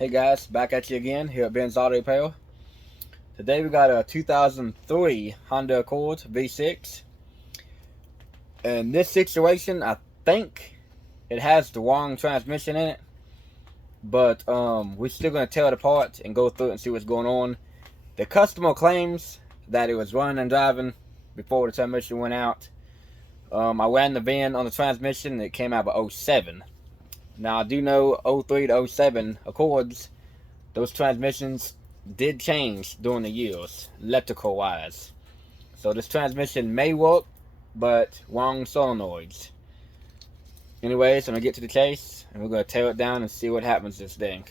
Hey guys, back at you again here at Ben's Auto Repair. Today we got a 2003 Honda Accord V6. In this situation, I think it has the wrong transmission in it, but we're still going to tear it apart and go through it and see what's going on. The customer claims that it was running and driving before the transmission went out. I ran the VIN on the transmission and it came out by 07. Now I do know 03 to 07 Accords, those transmissions did change during the years, electrical wise. So this transmission may work, but wrong solenoids. Anyways, I'm gonna get to the chase and we're gonna tear it down and see what happens to this thing.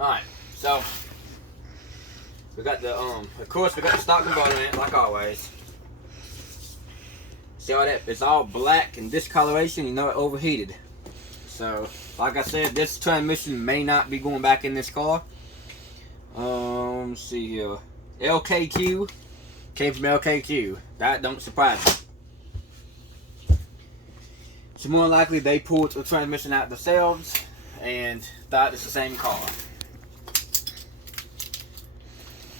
Alright, so we got the of course we got the stock converter in it like always. See how that it's all black and discoloration, you know it overheated. So, like I said, this transmission may not be going back in this car. Let's see here. LKQ came from LKQ. That don't surprise me. So more likely they pulled the transmission out themselves and thought it's the same car.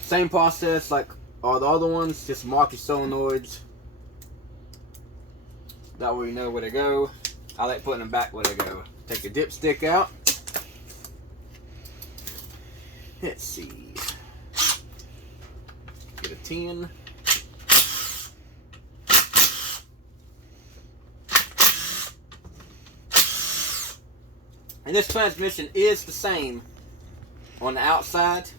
Same process like all the other ones, just mark your solenoids. That way you know where to go. I like putting them back where they go. Take the dipstick out. Let's see. Get a 10. And this transmission is the same on the outside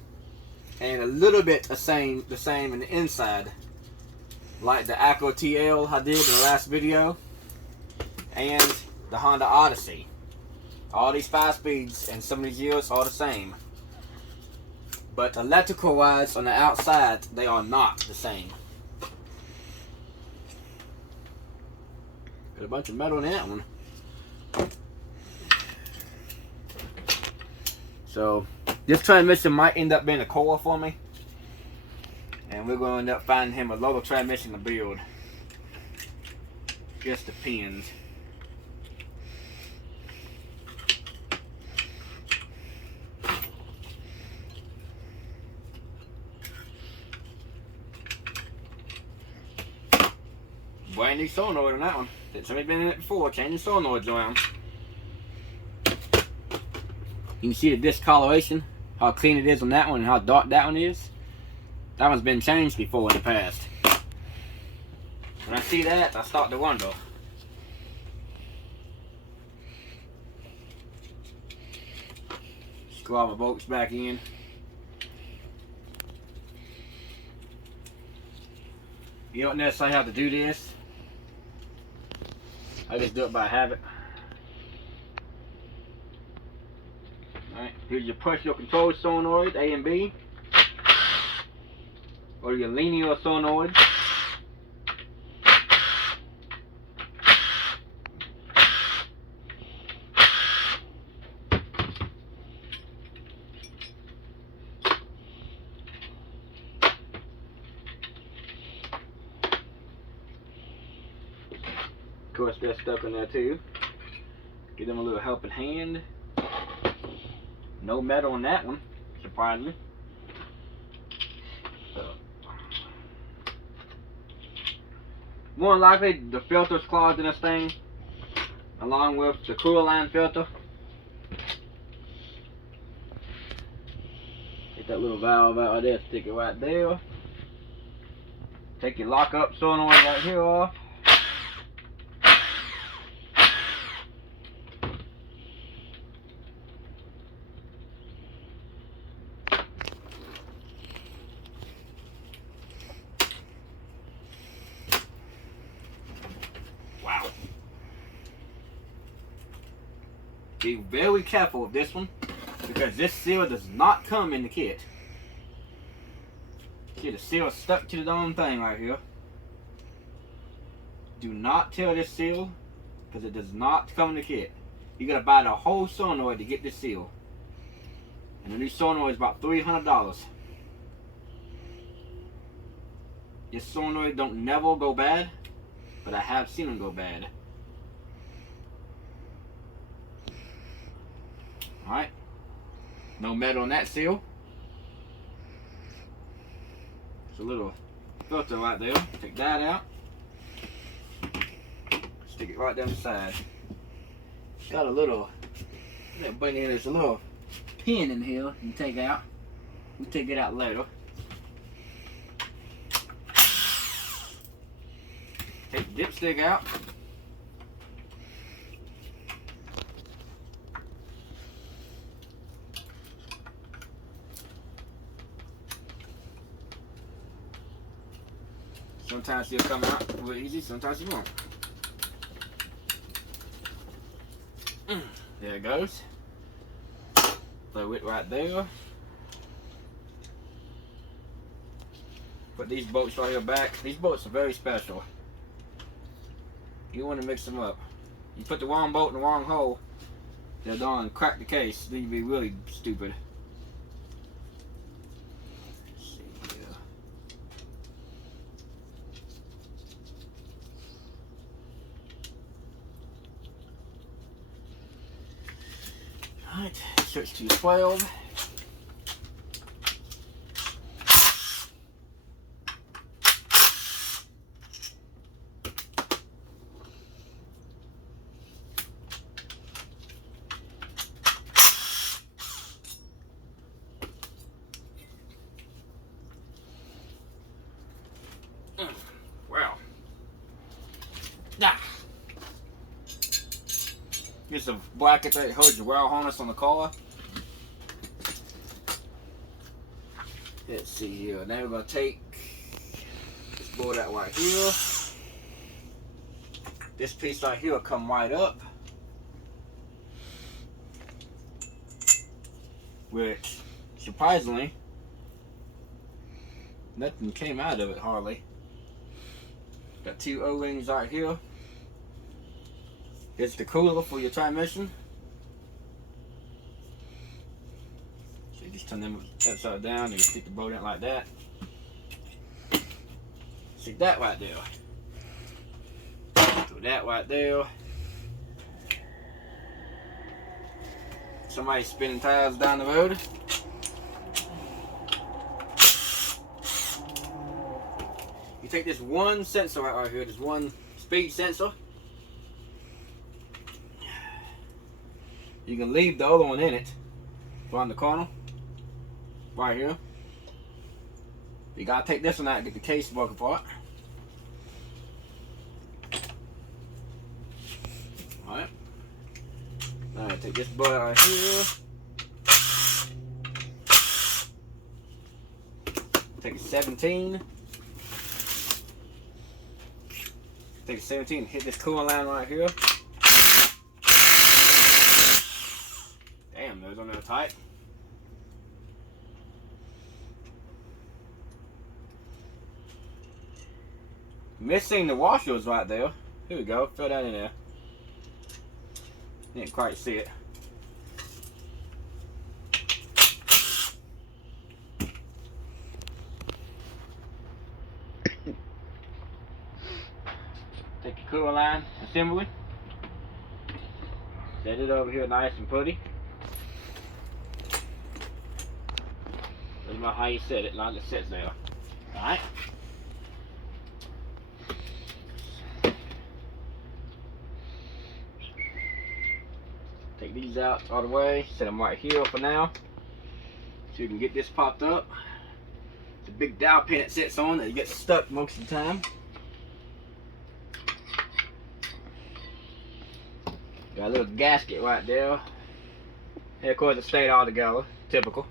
and a little bit the same in the inside. Like the Acura TL I did in the last video. And the Honda Odyssey. All these 5 speeds and some of these years are the same. But electrical wise on the outside, they are not the same. Got a bunch of metal in that one. So this transmission might end up being a core for me. And we're going to end up finding him a lower transmission to build. Just depends. Brand new solenoid on that one. Somebody's been in it before, changing solenoids around. You can see the discoloration, how clean it is on that one and how dark that one is. That one's been changed before in the past. When I see that, I start to wonder. Screw all my bolts back in. You don't necessarily have to do this. I just do it by habit. Alright, here's your push your control solenoid, A and B. Or your linear solenoid. Of course, they're stuck in there too. Give them a little helping hand. No metal on that one, surprisingly. More than likely, the filter's clogged in this thing, along with the cooler line filter. Get that little valve out there, stick it right there. Take your lock-up solenoid right here off. Be very careful with this one because this seal does not come in the kit. See, the seal is stuck to the darn thing right here. Do not tear this seal because it does not come in the kit. You gotta buy the whole solenoid to get this seal. And the new solenoid is about $300. This solenoid don't never go bad, but I have seen them go bad. Alright. No metal on that seal. It's a little filter right there. Take that out. Stick it right down the side. Got a little, there's a little pin in here you can take out. We'll take it out later. Take the dipstick out. Sometimes it'll come out real easy, sometimes it won't. There it goes. Throw it right there. Put these bolts right here back. These bolts are very special. You want to mix them up. You put the wrong bolt in the wrong hole, they'll darn crack the case. Then you'd be really stupid. Let's see here. Alright, switch to 12. Well, here's a bracket that holds your rail harness on the car. Let's see here. Now we're gonna take this board out right here. This piece right here will come right up, which surprisingly nothing came out of it hardly. Got two O-rings right here. Here's the cooler for your transmission. So you just turn them upside down and you stick the bolt in like that. Stick that right there. Throw that right there. Somebody spinning tires down the road. You take this one sensor right here, this one speed sensor. You can leave the other one in it, on the corner, right here. You gotta take this one out and get the case broken apart. Alright. Now take this bolt right here. Take a 17. Take a 17 and hit this coolant line right here. Damn, those on there tight. Missing the washers right there. Here we go, fill that in there. Didn't quite see it. Take the coolant line assembly. Set it over here nice and pretty. Doesn't matter how you set it, as long as it sits there. Alright. Take these out all the way, set them right here for now. So you can get this popped up. It's a big dowel pin it sits on that you get stuck most of the time. Got a little gasket right there. And of course it stayed all together, typical.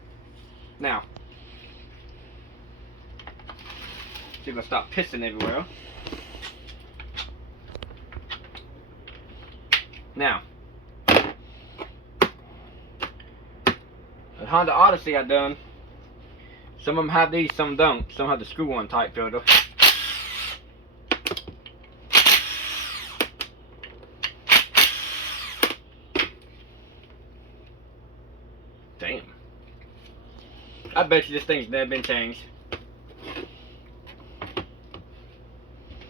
Now, so you're gonna stop pissing everywhere. Now, the Honda Odyssey I done, some of them have these, some don't. Some have the screw-on type filter. Damn. I bet you this thing's never been changed.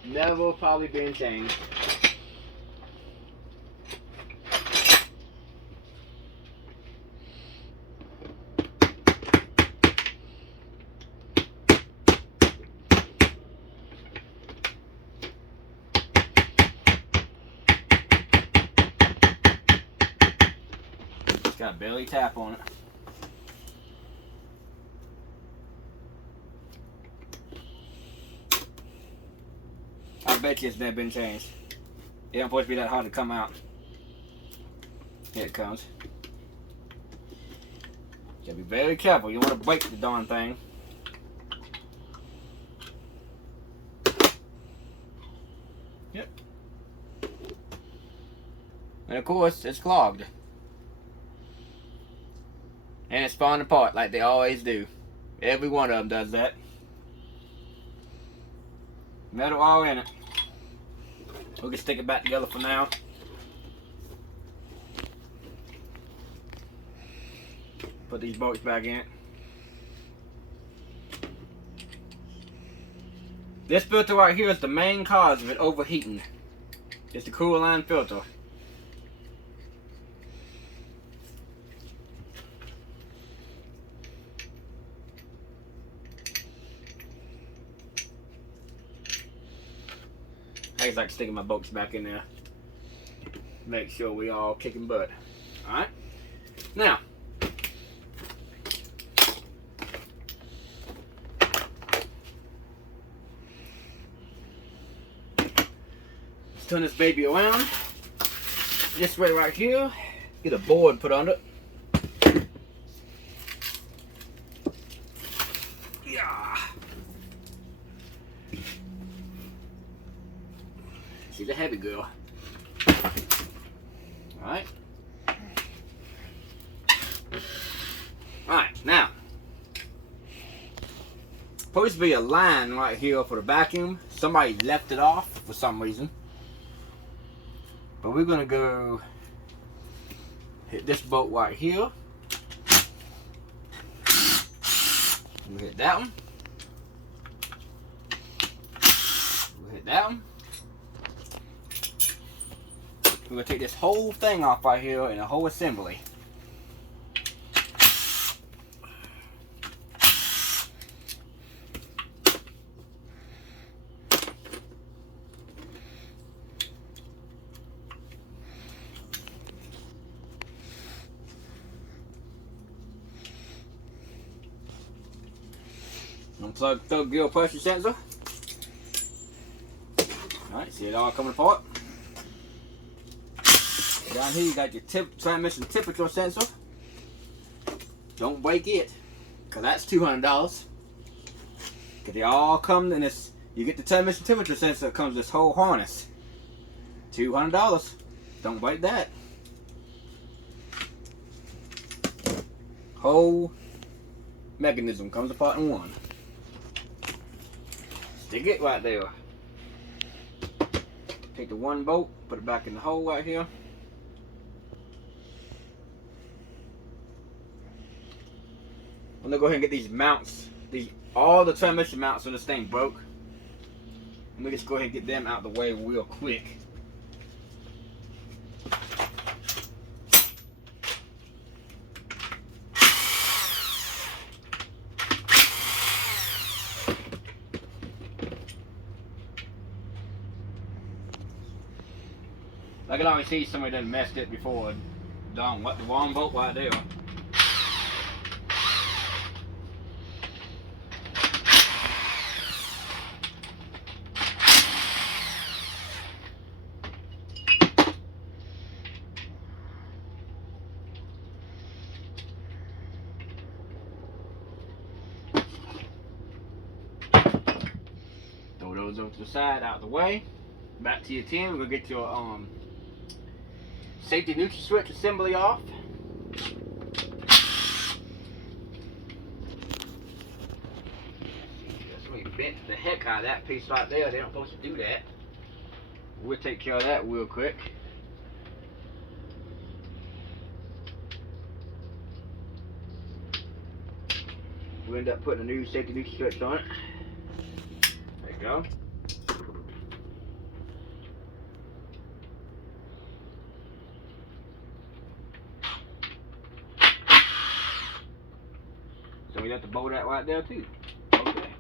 Never probably been changed. Got a belly tap on it. I bet you it's never been changed. It ain't supposed to be that hard to come out. Here it comes. Gotta be very careful. You want to break the darn thing. Yep. And of course, it's clogged. And it's falling apart like they always do. Every one of them does that. Metal all in it. We can stick it back together for now. Put these bolts back in. This filter right here is the main cause of it overheating. It's the cooler line filter. I just like sticking my bolts back in there. Make sure we all kicking butt. Alright? Now, let's turn this baby around. This way right here. Get a board put on it. Yeah. She's a heavy girl. Alright. Alright, now. Supposed to be a line right here for the vacuum. Somebody left it off for some reason. But we're gonna go hit this bolt right here. We'll hit that one. We'll hit that one. We're going to take this whole thing off right here in a whole assembly. Unplug third gear pressure sensor. Alright, see it all coming apart. Down here you got your transmission temperature sensor. Don't break it, cause that's $200. Cause they all come in this. You get the transmission temperature sensor, it comes this whole harness. $200. Don't break that. Whole mechanism comes apart in one. Stick it right there. Take the one bolt, put it back in the hole right here. I'm gonna go ahead and get these mounts. All the transmission mounts on this thing broke. Let me just go ahead and get them out the way real quick. I can always see somebody done messed it before. Done what, the wrong bolt right there. Throw those over to the side, out the way. Back to your tin. We're gonna get your safety neutral switch assembly off. That's really bent the heck out of that piece right there. They don't supposed to do that. We'll take care of that real quick. We'll end up putting a new safety neutral switch on it. There you go. So we got the bolt out right there too. Okay.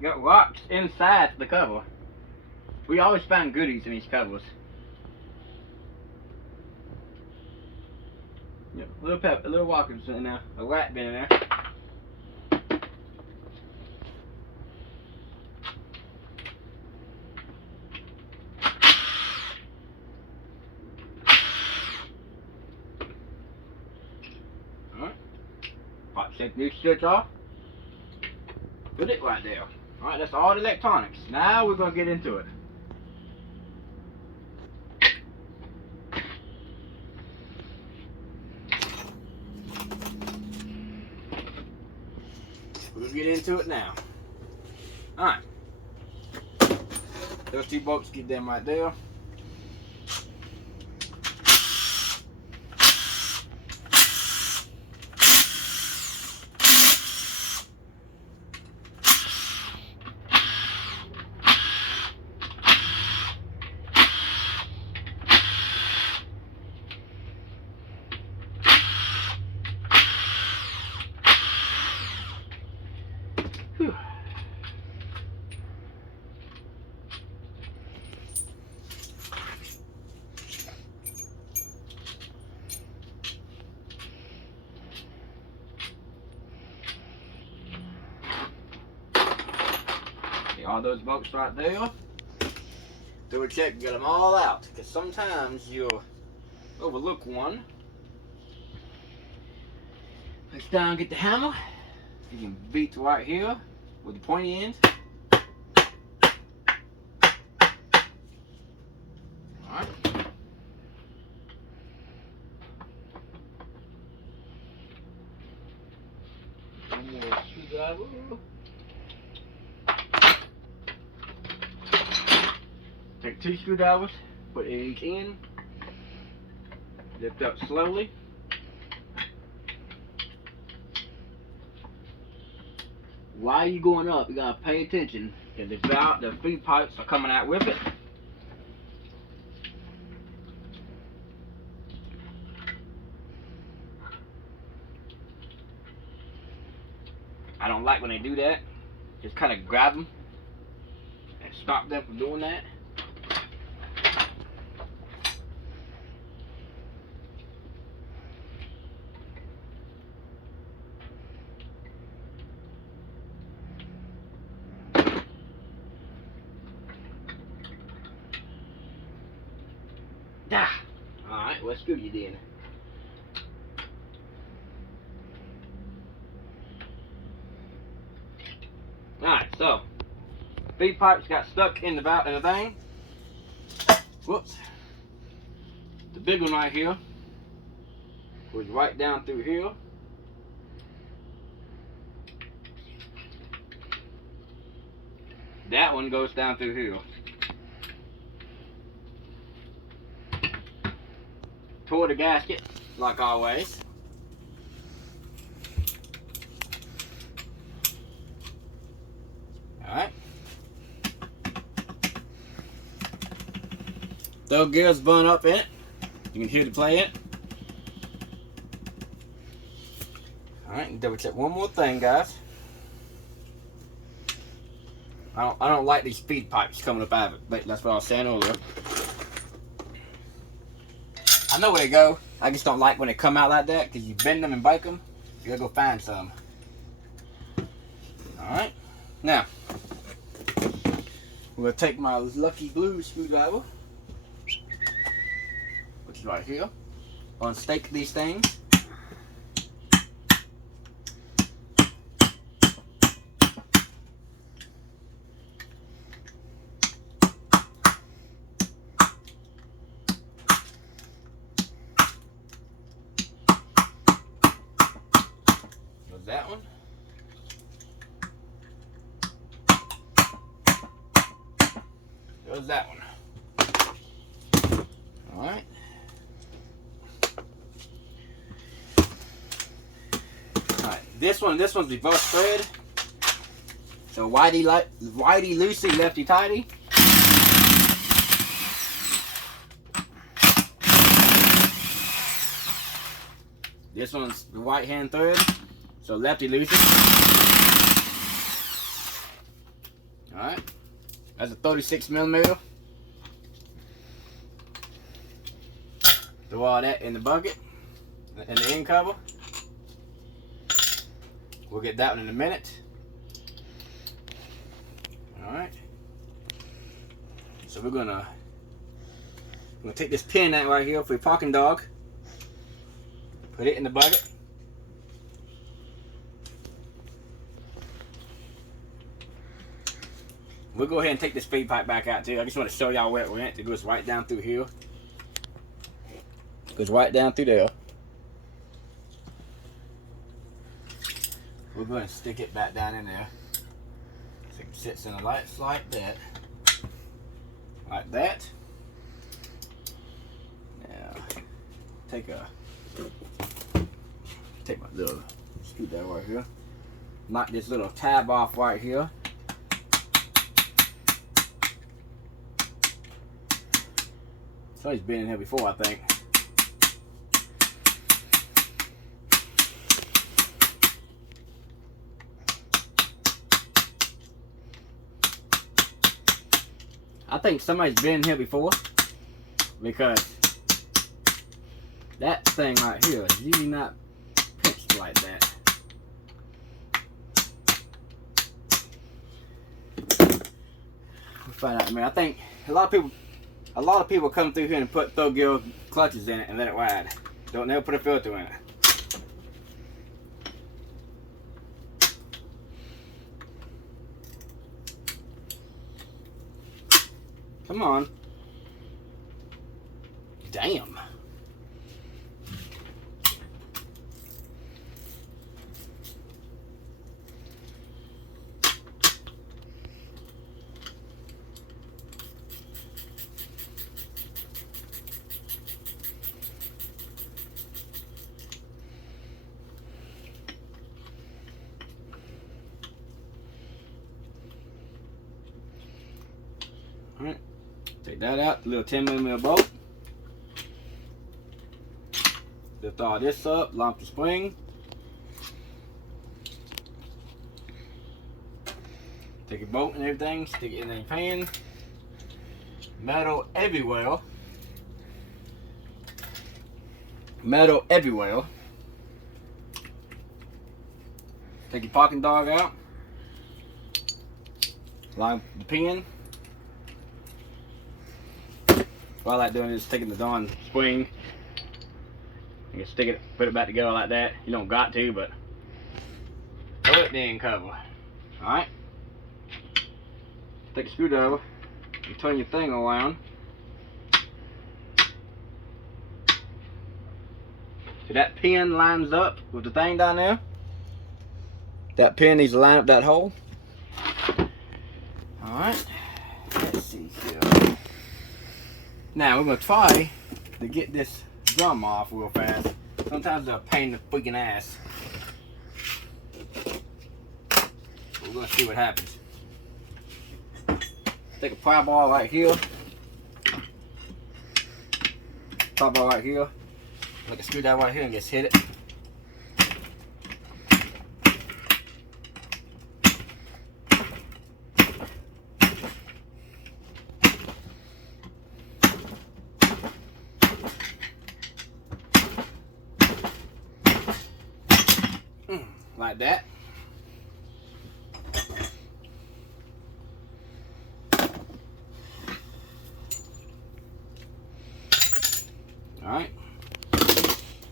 Got rocks inside the cover. We always find goodies in these covers. Yep, a little walker's in there, a rat been in there. Alright. Take this switch off. Put it right there. Alright, that's all the electronics. Now we're going to get into it. We'll get into it now. Alright. Those two bolts, get them right there. Whew. All those bolts right there. Do a check, get them all out, because sometimes you'll overlook one. Place down, get the hammer. You can beat right here with the pointy end. Alright. One more screwdriver. Take two screwdrivers, put it each in, lift up slowly. While you're going up, you gotta pay attention, because the feed pipes are coming out with it. I don't like when they do that. Just kind of grab them and stop them from doing that. Alright, well, screw you then. Alright, so feed pipes got stuck in the thing. Whoops. The big one right here goes right down through here. That one goes down through here. Toward the gasket, like always. Alright. Throw gears bun up in it. You can hear the play it. Alright, double check one more thing, guys. I don't like these feed pipes coming up out of it, but that's what I was saying earlier. I know where they go. I just don't like when they come out like that, because you bend them and break them. You gotta go find some. Alright. Now, we're gonna take my lucky blue screwdriver, which is right here. Unstake these things. That one. There's that one. All right. All right. This one's reverse thread. So whitey loosey, lefty tighty. This one's the right hand thread. So lefty loosey. Alright. That's a 36mm. Throw all that in the bucket. and the end cover. We'll get that one in a minute. Alright. So we're gonna take this pin out right here for your parking dog. Put it in the bucket. We'll go ahead and take this feed pipe back out too. I just want to show y'all where it went. It goes right down through here. Goes right down through there. We're going to stick it back down in there. So it sits in the lights like that. Like that. Now, take my little screwdriver right here. Knock this little tab off right here. Somebody's been in here before, I think. I think somebody's been in here before, because that thing right here is usually not pinched like that. We'll find out in a minute. I think a lot of people come through here and put throw gill clutches in it and let it ride. Don't never put a filter in it. Come on. Damn. Alright, take that out, little 10mm bolt. Lift all this up, lump the spring. Take your bolt and everything, stick it in the pan. Metal everywhere. Metal everywhere. Take your parking dog out. Line the pin. What I like doing is taking the darn spring and just stick it, put it back together like that. You don't got to, but put it in cover. Alright. Take a screwdriver and turn your thing around. So that pin lines up with the thing down there. That pin needs to line up that hole. Alright. Let's see here. Now we're going to try to get this drum off real fast. Sometimes they're a pain in the freaking ass. We're going to see what happens. Take a pry bar right here. Pry bar right here. Like a screwdriver right here and just hit it. Like that. Alright.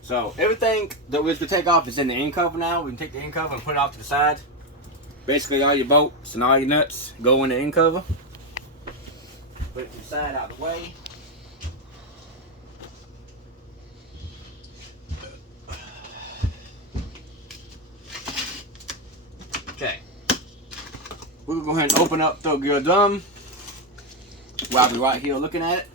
So everything that we're going to take off is in the end cover now. We can take the end cover and put it off to the side. Basically all your bolts and all your nuts go in the end cover. Put it to the side out of the way. Okay. We're going to go ahead and open up the gear drum while we're right here looking at it.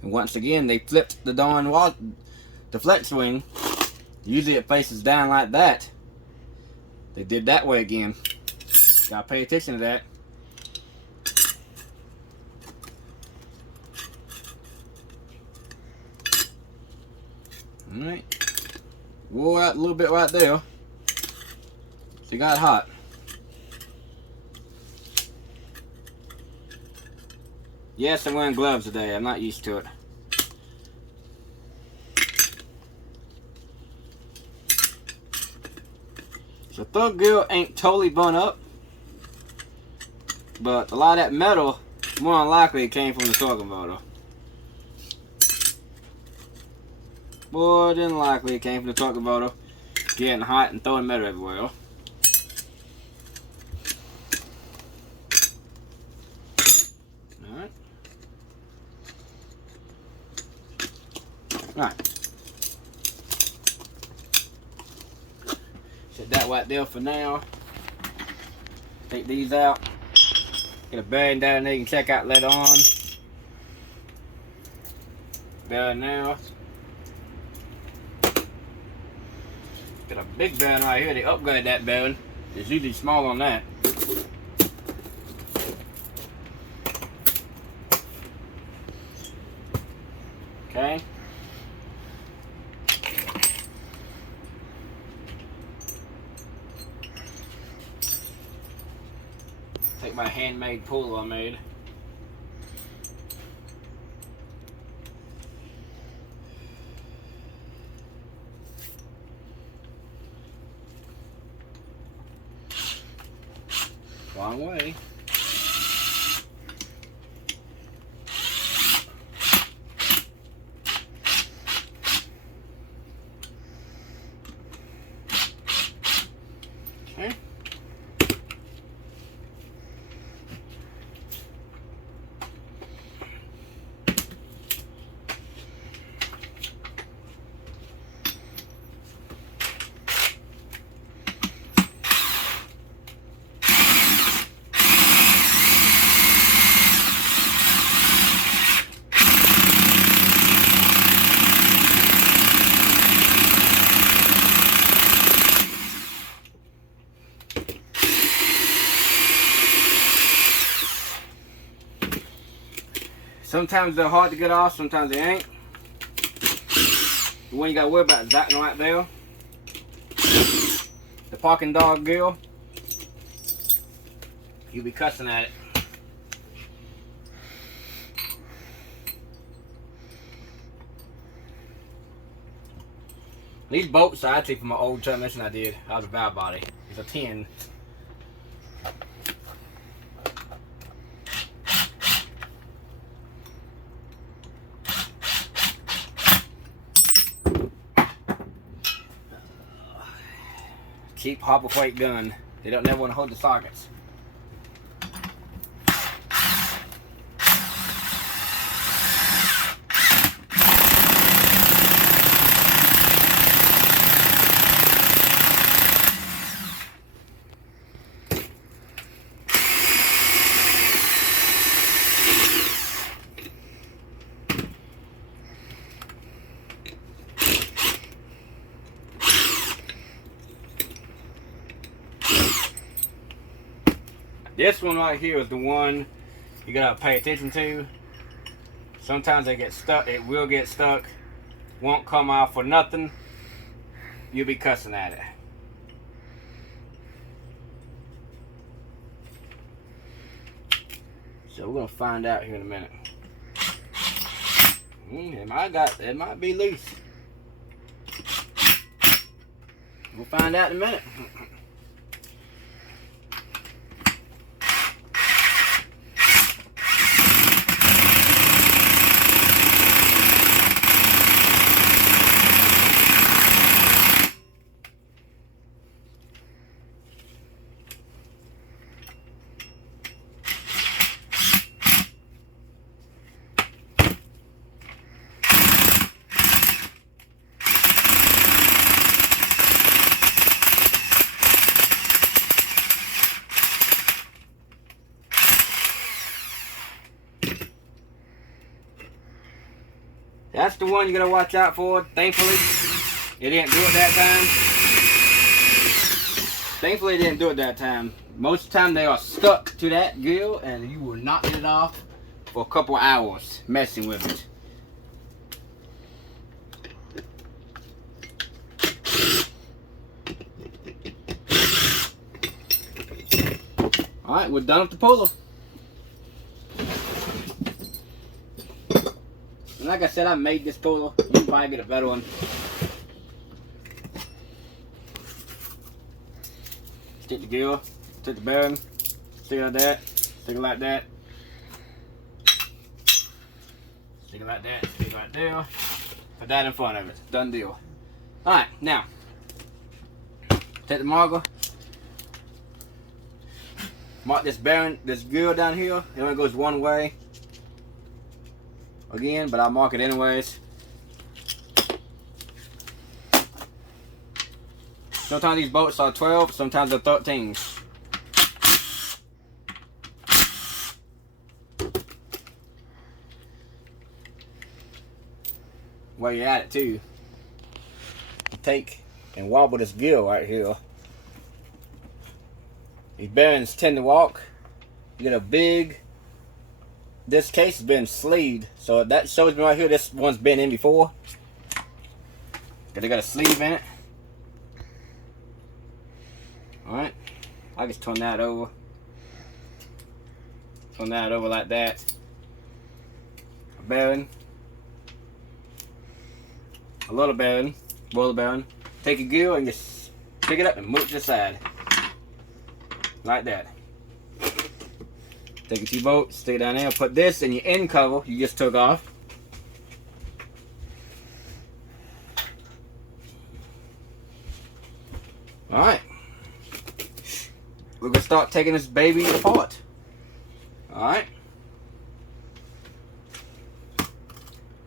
And once again, they flipped the darn wall, the flex wing. Usually it faces down like that. They did that way again. Gotta pay attention to that. Alright. wore out a little bit right there. She got hot. Yes, I'm wearing gloves today. I'm not used to it. The third grill ain't totally burnt up, but a lot of that metal, more than likely, it came from the torque converter. More than likely, it came from the torque converter, getting hot and throwing metal everywhere. Alright. Alright. Set that right there for now. Take these out. Get a bearing down there you can check out later on. Bearing now. Got a big bearing right here. They upgraded that bearing. It's usually small on that. Okay. Take my handmade puller I made. Wrong way. Okay. Sometimes they're hard to get off, sometimes they ain't. The one you gotta worry about is that one right there. The parking dog grill. You'll be cussing at it. These bolts are actually from my old transmission I did out of the valve body. It's a 10. Cheap hopper plate gun. They don't never want to hold the sockets. This one right here is the one you gotta pay attention to. Sometimes they get stuck. It will get stuck. Won't come off for nothing. You'll be cussing at it. So we're gonna find out here in a minute. It might be loose. We'll find out in a minute. That's the one you gotta watch out for. Thankfully, it didn't do it that time. Thankfully, it didn't do it that time. Most of the time, they are stuck to that grill, and you will not get it off for a couple hours messing with it. Alright, we're done with the puller. And like I said, I made this puller. You can probably get a better one. Stick the gear, stick the bearing, stick it like that, stick it like that. Stick it like that, stick it right there. Put that in front of it. Done deal. Alright, now take the marker. Mark this bearing, this gear down here. It only goes one way. Again, but I'll mark it anyways. Sometimes these bolts are 12, sometimes they're 13. While you're at it too, take and wobble this gear right here. These bearings tend to walk. You get a big, this case has been sleeved, so that shows me right here this one's been in before. They got a sleeve in it. Alright, I just turn that over. Turn that over like that. A bearing. A little bearing. Roller bearing. Take a gear and just pick it up and move to the side. Like that. Take your 2 bolts, stick it down there, put this in your end cover you just took off. Alright. We're going to start taking this baby apart. Alright.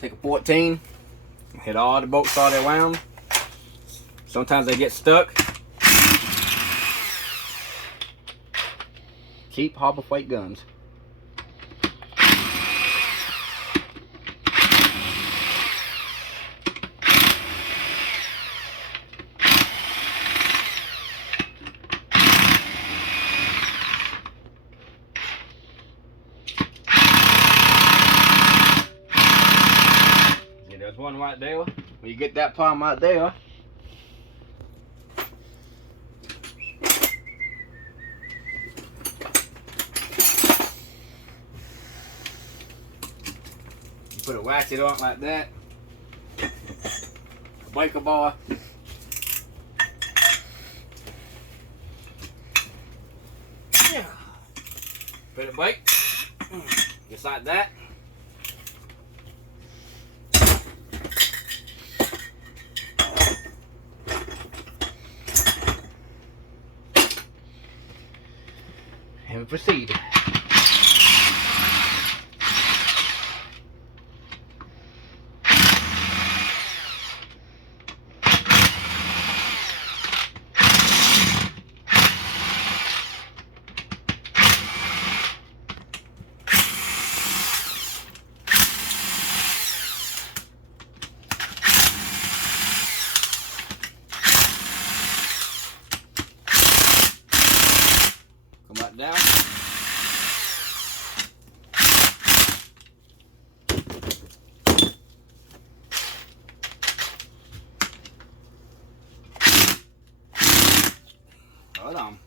Take a 14. Hit all the bolts all the way around. Sometimes they get stuck. Cheap Harbor Freight guns. Yeah, there's one right there. When you get that palm right there, put a ratchet on like that. A breaker bar. Yeah. Put a brake. Just like that. And we proceed. Down. Hold on.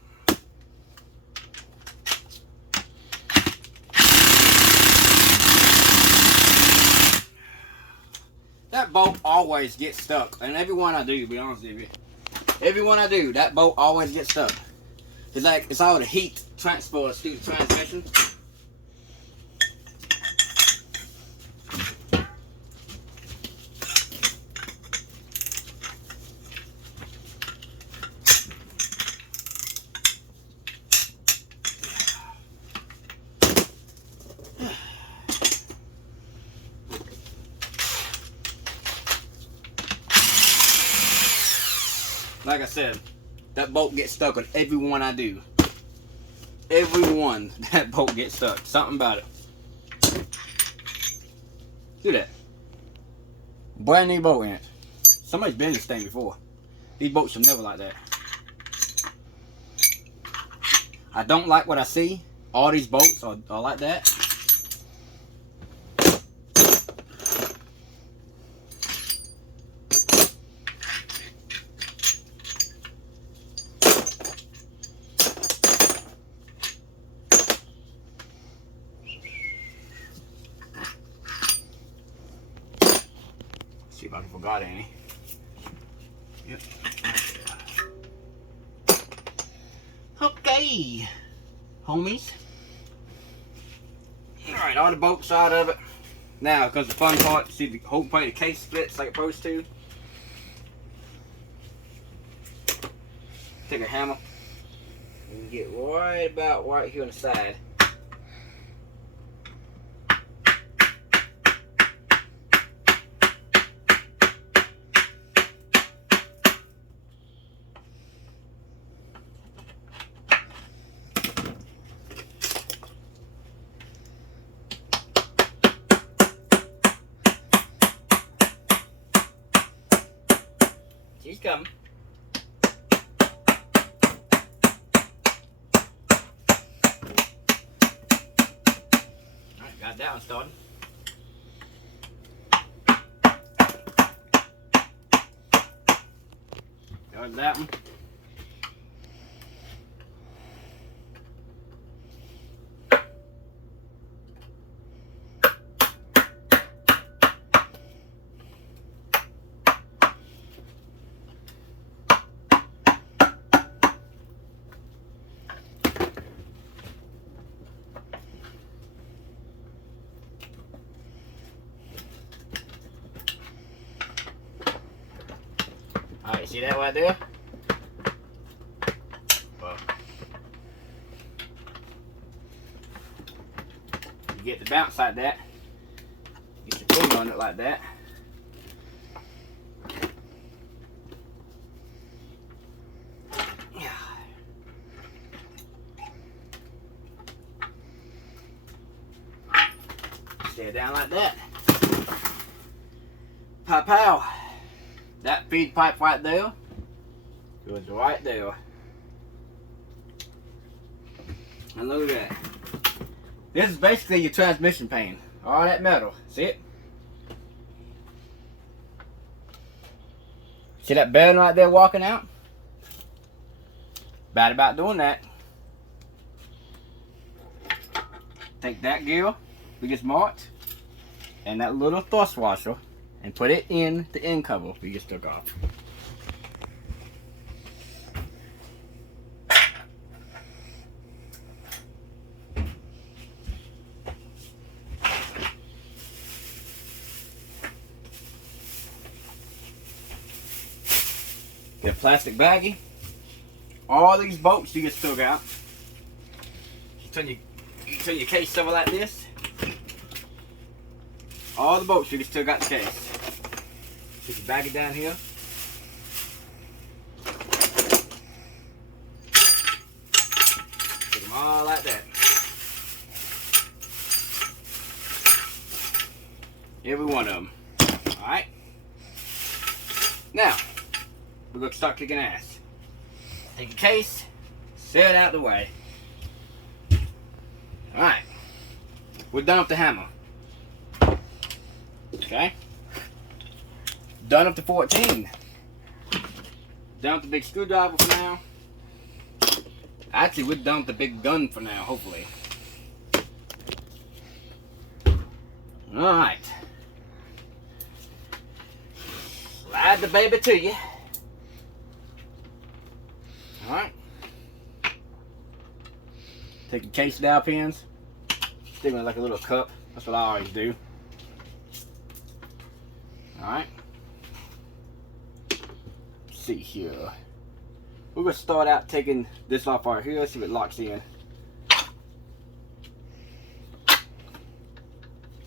That bolt always gets stuck, and every one I do, to be honest with you, every one I do, that bolt always gets stuck. It's like it's all the heat transport through the transmission. Like I said, that bolt gets stuck on every one I do. Every one, that bolt gets stuck. Something about it. Look at that. Brand new bolt in it. Somebody's been in this thing before. These bolts are never like that. I don't like what I see. All these bolts are like that. Yep. Okay, homies. Alright, all the bolts out of it. Now comes the fun part. See the whole point of the case splits like it's supposed to. Take a hammer and get right about right here on the side. She's coming. Alright, got that one started. Got that one. Alright, see that right there? Well, you get the bounce like that. Get your finger on it like that. Stay it down like that. Pow pow. That feed pipe right there goes right there. And look at that. This is basically your transmission pan. All that metal. See it? See that bearing right there walking out? Bad about doing that. Take that gear, biggest marked, and that little thrust washer, and put it in the end cover we just took off. Get a plastic baggie. All these bolts you just took out. You turn your case over like this. All the bolts you just took out the case. Put your baggie down here. Put them all like that. Every one of them. Alright. Now, we're going to start kicking ass. Take your case, set it out the way. Alright. We're done with the hammer. Okay. Done up to 14. Done with the big screwdriver for now. Actually, we're done with the big gun for now, hopefully. Alright. Slide the baby to you. Alright. Take your case dowel pins. Stick them in like a little cup. That's what I always do. Alright. Let's see here. We're going to start out taking this off right here. Let's see if it locks in.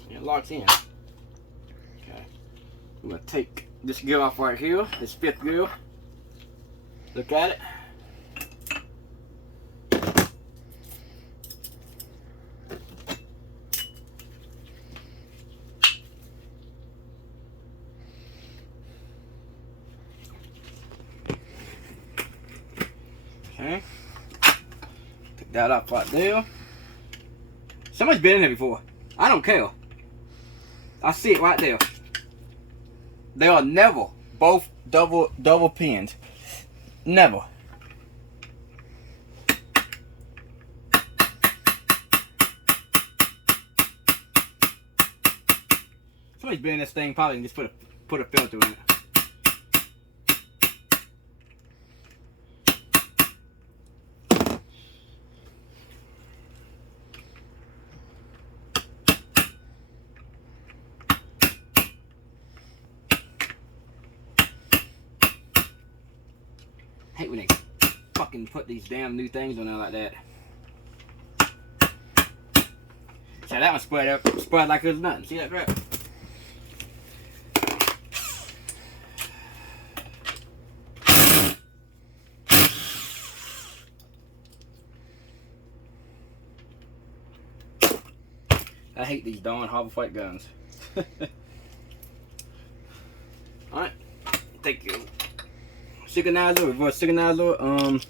It locks in. Okay. I'm going to take this gear off right here. This fifth gear. Look at it. Okay. Take that off right there. Somebody's been in there before. I don't care. I see it right there. They are never both double pinned. Never. Somebody's been in this thing probably and just put a filter in it. hate when they fucking put these damn new things on there like that. So that one spread like it was nothing. See that crap? I hate these darn Harbor Freight guns. Alright, take your synchronizer, reverse synchronizer.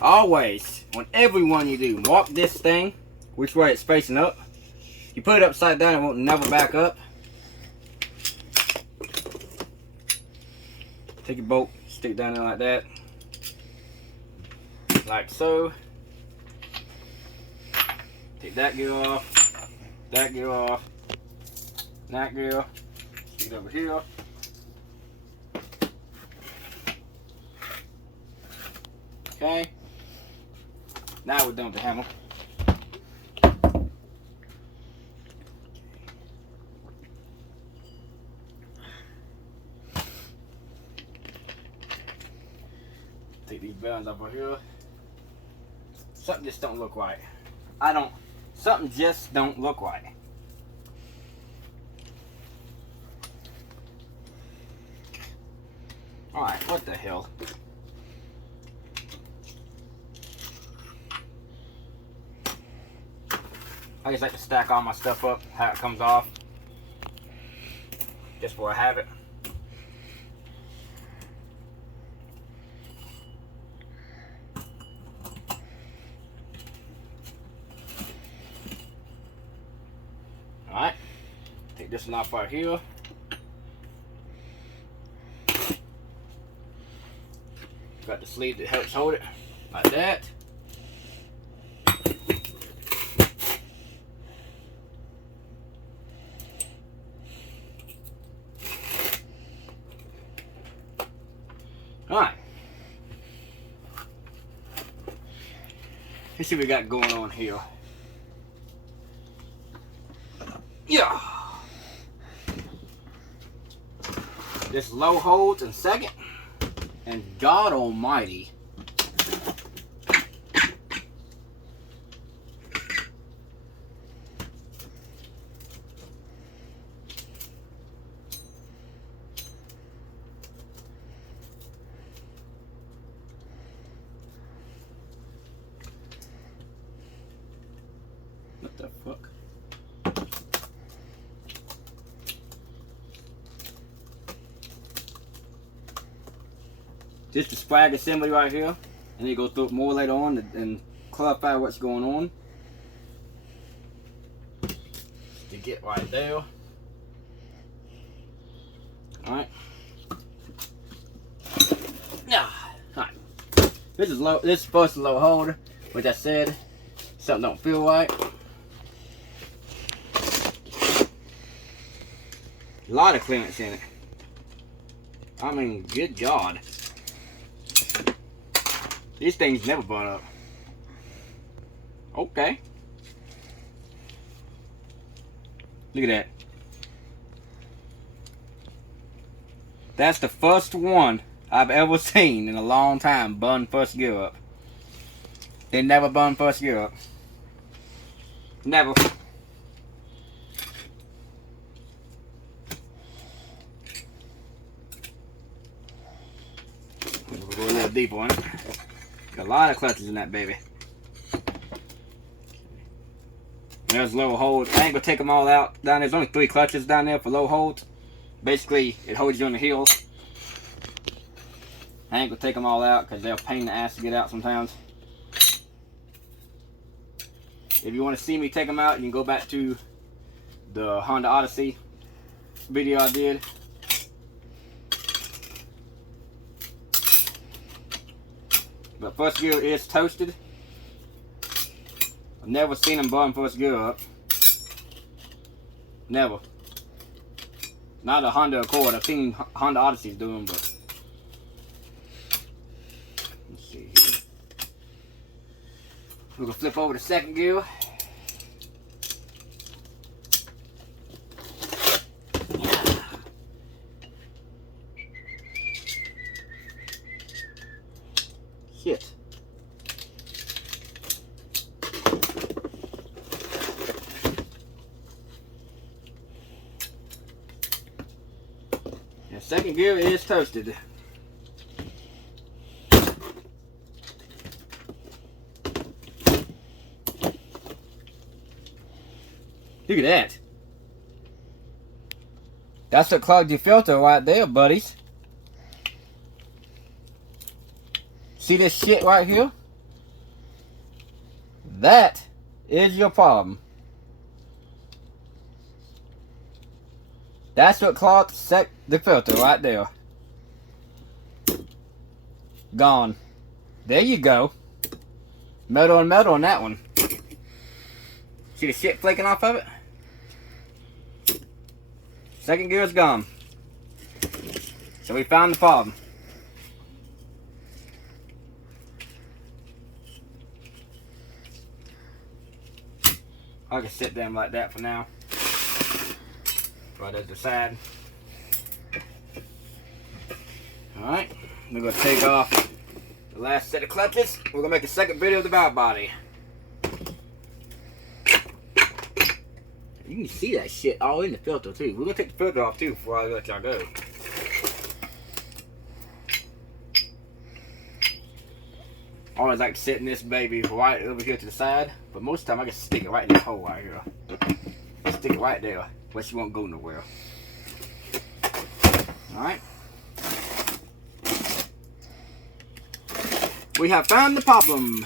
Always, on every one you do, mark this thing, which way it's facing up. You put it upside down, it won't never back up. Take your bolt, stick it down there like that. Like so. Take that gear off, that gear off, that gear, stick it over here. Okay, now we're done with the hammer. Take these bearings over here. Something just don't look right. Something just don't look right. Alright, what the hell? I just like to stack all my stuff up, how it comes off. Just where I have it. Alright, take this one off right here. Got the sleeve that helps hold it, like that. Alright. Let's see what we got going on here. Yeah. This low holds in second. And God Almighty. What the fuck? Just the swag assembly right here, and then you go through it more later on and clarify what's going on. To get right there. Alright. Yeah. Alright. This is low. This is supposed to low holder, which I said something don't feel right. A lot of clearance in it. I mean, good God. These things never burn up. Okay. Look at that. That's the first one I've ever seen in a long time burn first gear up. They never burn first gear up. Never. We'll go a little deeper on it. Got a lot of clutches in that baby. There's low holds. I ain't gonna take them all out. Down there's only 3 clutches down there for low holds. Basically, it holds you on the heel. I ain't gonna take them all out because they're a pain in the ass to get out sometimes. If you want to see me take them out, you can go back to the Honda Odyssey video I did. But first gear is toasted. I've never seen them burn first gear up. Never. Not a Honda Accord. I've seen Honda Odysseys do them, but let's see here. We're gonna flip over to second gear. Shit. And second gear is toasted. Look at that. That's what clogged your filter right there, buddies. See this shit right here? That is your problem. That's what clogged the filter right there. Gone. There you go. Metal and metal on that one. See the shit flaking off of it? Second gear is gone. So we found the problem. I can sit them like that for now. Right at the side. Alright, we're going to take off the last set of clutches. We're going to make a second video of the valve body. You can see that shit all in the filter too. We're going to take the filter off too before I let y'all go. I always like to sit in this baby right over here to the side. But most of the time I can stick it right in this hole right here. Stick it right there. Where she won't go nowhere. Alright. We have found the problem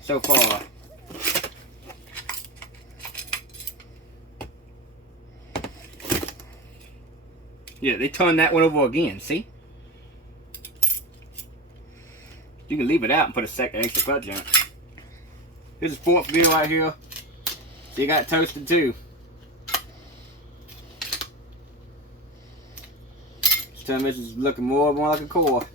so far. Yeah, they turned that one over again, see? You can leave it out and put a second extra clutch in it. This is fourth gear right here. So you got toasted too. This transmission is looking more and more like a core.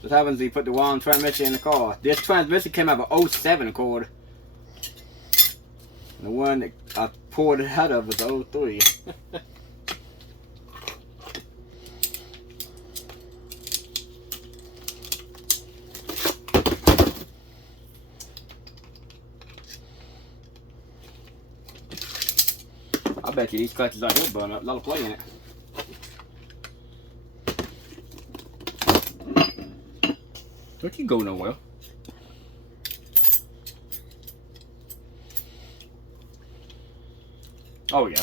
What happens if you put the wrong transmission in the car? This transmission came out of a 07 Accord. And the one that I poured it out of was a 03. I bet you these clutches out here burn up. A lot of play in it. Don't you go nowhere. Oh yeah.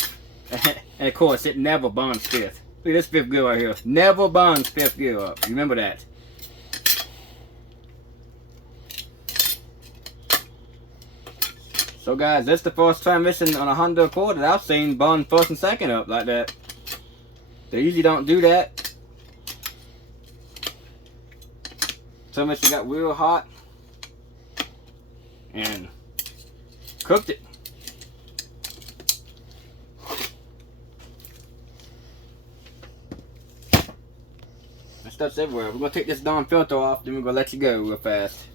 And of course it never burns fifth. Look at this fifth gear right here. Never burns fifth gear up. Remember that. So guys, this is the first transmission on a Honda Accord that I've seen burn first and second up like that. They usually don't do that. Transmission got real hot and cooked it. That stuff's everywhere. We're gonna take this darn filter off, then we're gonna let you go real fast.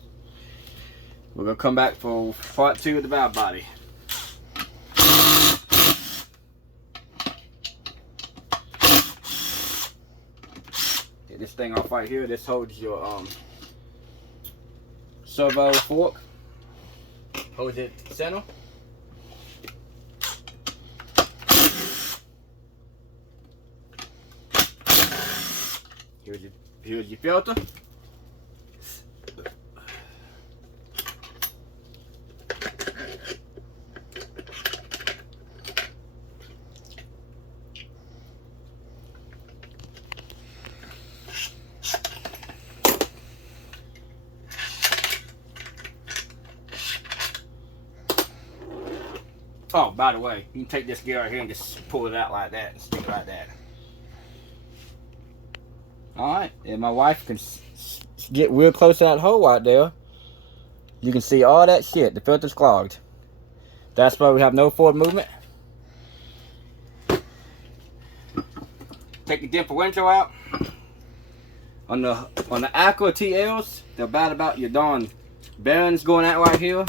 We're going to come back for part 2 of the valve body. Get this thing off right here. This holds your servo fork. Holds it center. Here's your filter. Oh, by the way, you can take this gear right here and just pull it out like that and stick it like that. Alright, and my wife can get real close to that hole right there. You can see all that shit. The filter's clogged. That's why we have no forward movement. Take the differential out. On the Acura TLs, they're bad about your darn bearings going out right here.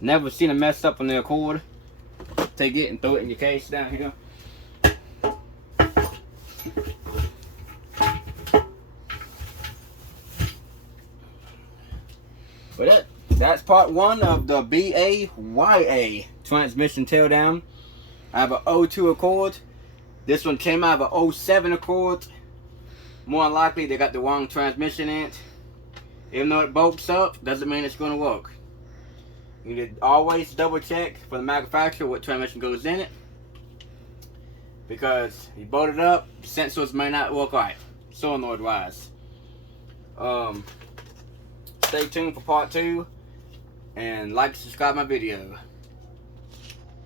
Never seen them messed up on the Accord. Take it and throw it in your case down here. that's part 1 of the BAYA transmission teardown. I have an 02 Accord. This one came out of an 07 Accord. More than likely, they got the wrong transmission in it. Even though it bolts up, doesn't mean it's going to work. You need to always double check for the manufacturer what transmission goes in it. Because you bolt it up, sensors may not work right, solenoid wise. Stay tuned for part 2, and like and subscribe my video.